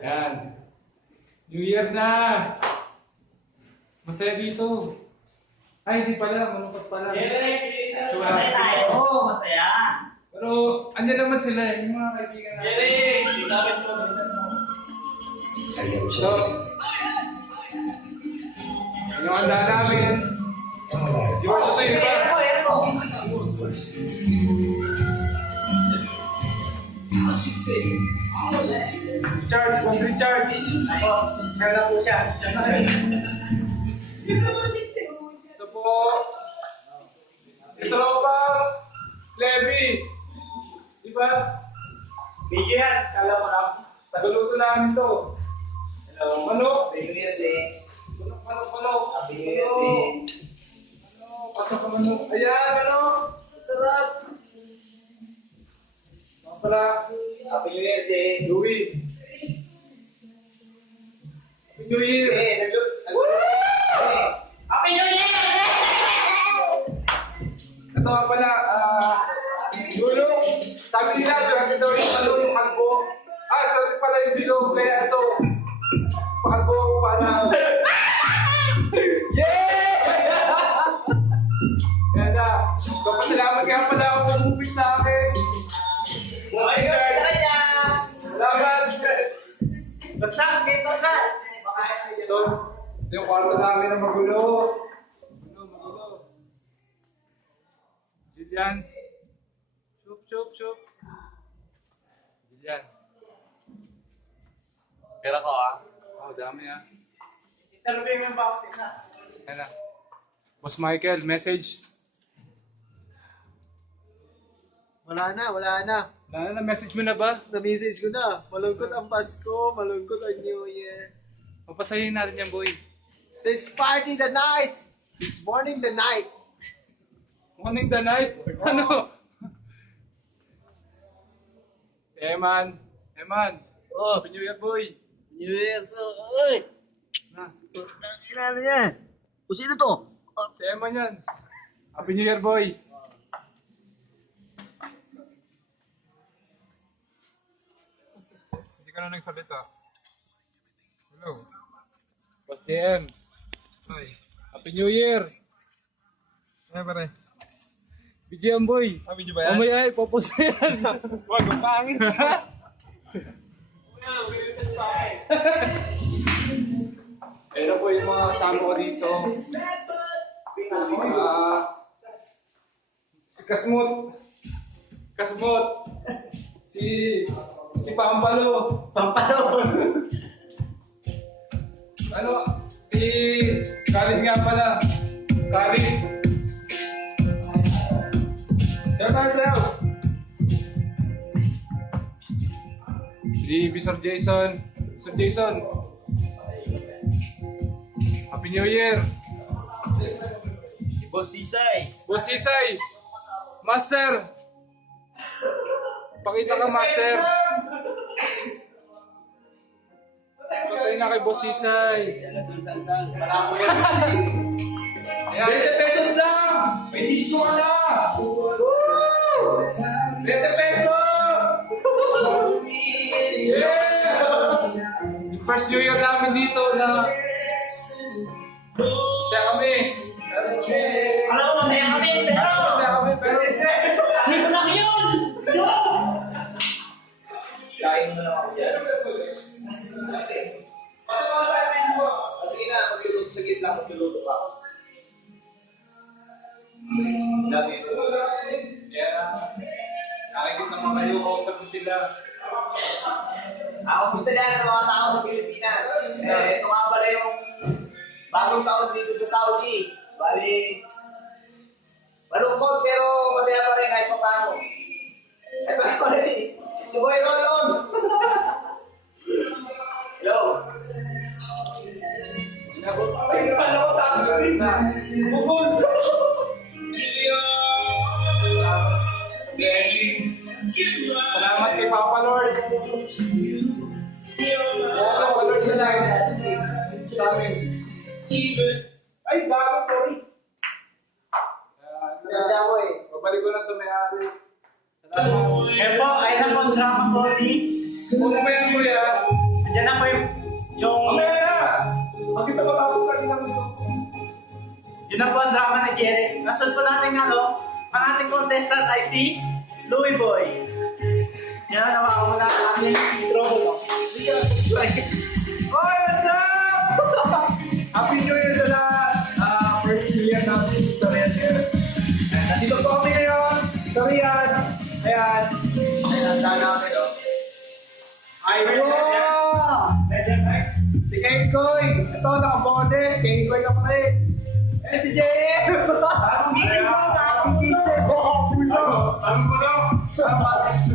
Yan. New Year na! Masaya dito. Ay, hindi pala. Malungkot pala. So, Masaya tayo. Oo, masaya. pero, andyan naman sila eh. Yung mga kaibigan natin. Jerry, ginamit mo. So, yung handa namin. Di ba ito yun ba? Richard, Boss Richard. Sana po siya. Ito po. Si Tropa Levi. Di ba? Video yan. Kala mo na. Tagaluto namin to. Hello. Manok. Happy New Year Day. Manok. Happy New Year Day. Pasok ka manok. Ayan, manok. Sarap. Pala. Happy New Year Day. Louie. Happy New Year. Happy New Year! Ito nga pala, Lulu, sabi nila, swerte daw yung ano, yung kalbo. Swerte pala yung bilog, kaya ito, pakalbo ako para. Yeah! Kaya na, kapasalamat kaya pala ako sa movie sa akin. Salamat! Basta, dito ka. Ito, yung kwarto namin na magulo. Magulo. Julian. Chup. Julian. Pera ko dami Interview mo yung baptist na. Yan na. Boss Michael, message. Wala na. Wala na, message mo na ba? Na-message ko na. Malungkot ang Pasko, malungkot ang New Year. Papasahin natin yan, boy. It's party the night! It's morning the night! Morning the night. Ano? Si Eman. Oh, Happy New Year, boy. New Year to. Uy! Na. Ang inano yan. O sino to? Si Eman yan. Happy New Year, boy. Hindi ka na nagsalita. Hello. Boss JM. Hi. Happy New Year. Ay, pare. BGM boy. Video ba yan? Mamaya ipopost na yan. Wag, ang pangit. Ayun po yung mga kasama ko dito. Si Kasmut. Si Pampalo. Ano? Si Karin nga pala. Karin. Shout out sa'yo. Si Sir Jason. Happy New Year. Si Boss Sisay. Boss Sisay. Master. Pakita ka, Master. Patay na kay Boss Sisay. Malako yan. Ayan. 20 pesos lang! May disco ka na! 20 pesos! Yeah! Yung first New Year namin dito na masaya kami. Alam mo, masaya kami, pero... Masaya kami, pero Dito lang yun! Kain mo lang ako dyan. Sige na, magluluto. Sige lang, magluluto pa. Dami. kaya nakikita naman kayo, kausap ko sila. Ako gusto dyan sa mga tao sa Pilipinas. Ito nga pala yung bagong taon dito sa Saudi. Bali, malungkot pero masaya pa rin kahit pa paano. Ito nga pala si Boy Rolon. Hello. Ay, paano ko tapos bukol. Blessings. Salamat kay Papa Lord. Papa Lord na lang sa amin. Ay, bago, sorry. Kaya mo eh. Babalik ko na sa may-ari. Salamat. Epo, ay na kontrata ko ni. Postman ko yan. Yan na po yung... Mamaya na! Mag-isa pa tapos kanina mo ito. Yun na po ang drama ni Jerry. Kasunod po natin ang ating contestant ay si Louie Boy. Yan, nawakan mo na ang ating intro mo. Hoy, what's up? Happy New Year sa lahat! First year natin sa Riyadh Year. Nandito po kami ngayon sa Riyadh. Ayan. Handa namin, oh. Ay, wow! Si Keikoy. Ito, nakabode. Keikoy ka pa rin. Eh, si JM! Ang gising mo, ang gising mo. Ang puno!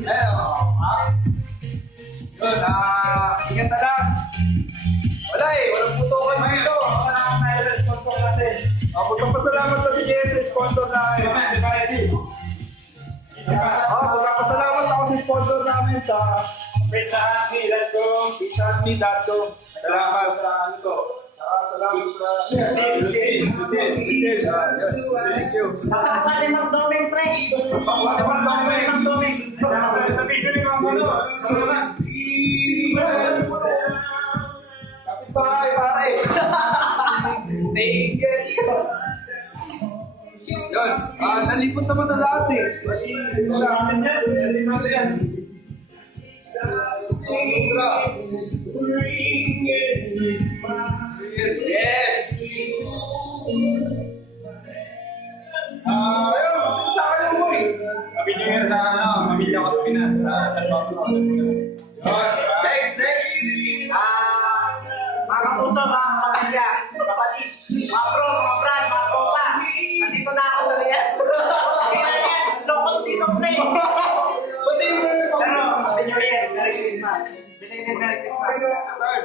Ayan, oh. Yun, ingat na lang. Wala eh, walang putukan dito. Salamat tayo sa sponsor natin. Magpapasalamat na si JM sa sponsor namin. Magpapasalamat ako sa sponsor namin sa pizzahatme.com. Salamat sa ano to. Salamat sa... Thank you. Pakalimang doming, pre. Pakalimang doming. Sa video ni Mama Lo. Kapit-bahay, pare. Thank you. Yun, nalipot naman na lahat eh. Kasi sa amin yan, nalipot na yan. Yes! Ayun, magsalita ka lang mo eh. Happy New Year sa pamilya ko sa Pinas. Sa dalawang ko sa Pinas. Next! Mga kapuso, mga pamilya, kapatid, mga bro, mga brad, mga tropa. Nandito na ako sa Riyadh. Kailan yan? Lokot dito, pre. Pero, Happy New Year, Merry Christmas. Belated Merry Christmas. Saan?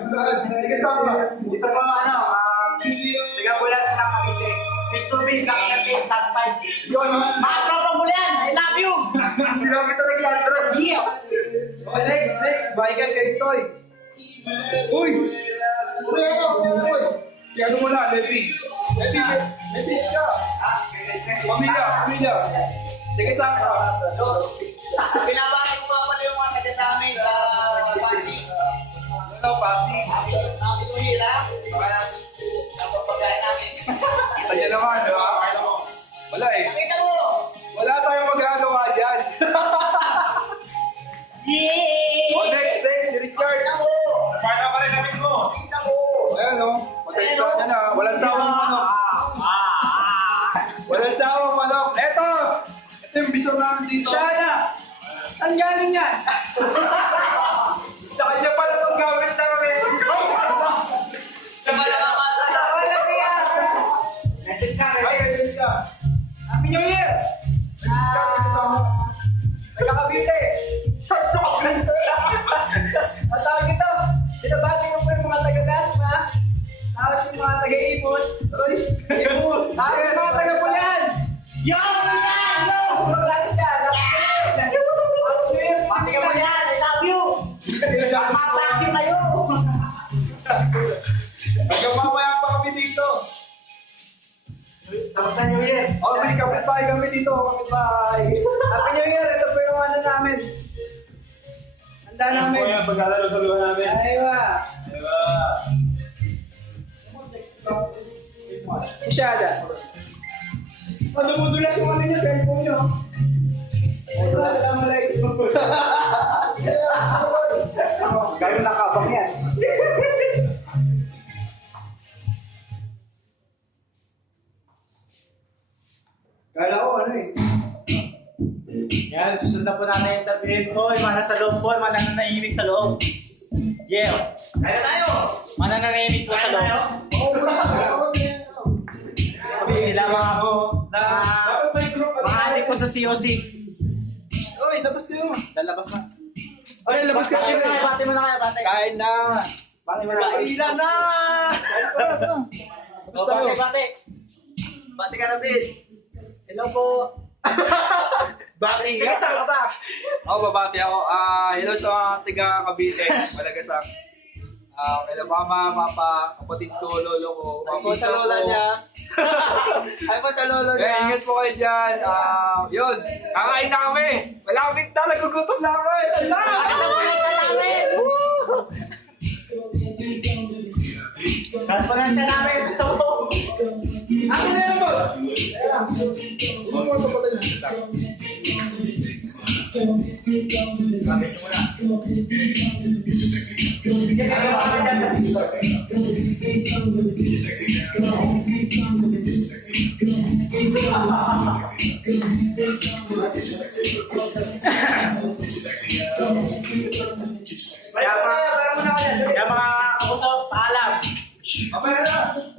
Sige, saan ka? Dito po, tiga-bulan sila Cavite. Face to face, kaki-kaki, top 5. Yun, Mga tropa mo yan, I love you! sinabi ito nag-landro. Yeah! Okay, next. Baikan kay Toy. Uy! Si ano mo na, Levi. Levi, message ka. Pamilya. Sige, saan ka? Pinabati ko nga pala yung mga taga sa amin sa Pasig. Ano, Pasig? Happy New Year, ha? Sa pagpagkain namin. Kita niya naman, di ba? Wala eh. Nakita mo! Wala tayong magagawa dyan. Yeah! Oh, next, si Richard. Nakita mo! Paano pa rin namin mo? Nakita mo! Ayan o, pasensya niya na. Walang sawang manok. Walang sawang manok. Ito yung bisong namin dito. Sana! Ang galing yan! Sa kanya pala itong gamit namin. Wala niya! Message ka, Ay, message ka. Happy New Year! Nagkakabite. Ang tawag ito, binabati ko po yung mga taga-Dasma, tapos yung mga taga-Imus, Imus, tapos yung mga taga-Pulan! Yo! Bakit ka? Pati ka mo yan, I love you! Mapaki kayo! Hanggang mamaya pa kami dito. Tapos na New Year. Oh, may kapitbahay kami dito. Kapitbahay. Happy New Year! Ito po yung ano namin. Handa namin. Pagkalaro sa luha namin. Aywa! Masyada. Dumudulas yung ano niya, cellphone niyo. Assalamualaikum. Gano'n nakabang yan. Kala ko ano eh. Yan, susunod na po natin yung interviewin ko. Yung mga nasa loob po, yung mga nananahimik sa loob. Yeah. Kaya tayo! Mga nananahimik po sa loob. Sila mga po na mga adik ko sa COC. Uy, labas kayo. Lalabas na. Ay, labas kayo. Bati mo na kayo, bati. Kain na. Bati mo na kayo. Kailan na! Gusto mo? Bati. Bati ka na, Bin. Hello po. Bati Kaya saan ka ba? Ako, babati ako. Hello sa mga tiga Cavite. Malagasak. Kaya mama, papa, kapatid ko, lolo ko. Ay po sa lola niya. Ay po sa lolo Kaya niya. ingat po kayo dyan. Yun, kakain na kami. Malapit na, nagugutom na kami. Bakit ang pinagka namin? lang. Huwag mo papatay na sila. Sabi niyo muna. Bigyan ka naman kami dyan sa TikTok. Kaya mga kausap, paalam. Mamaya na.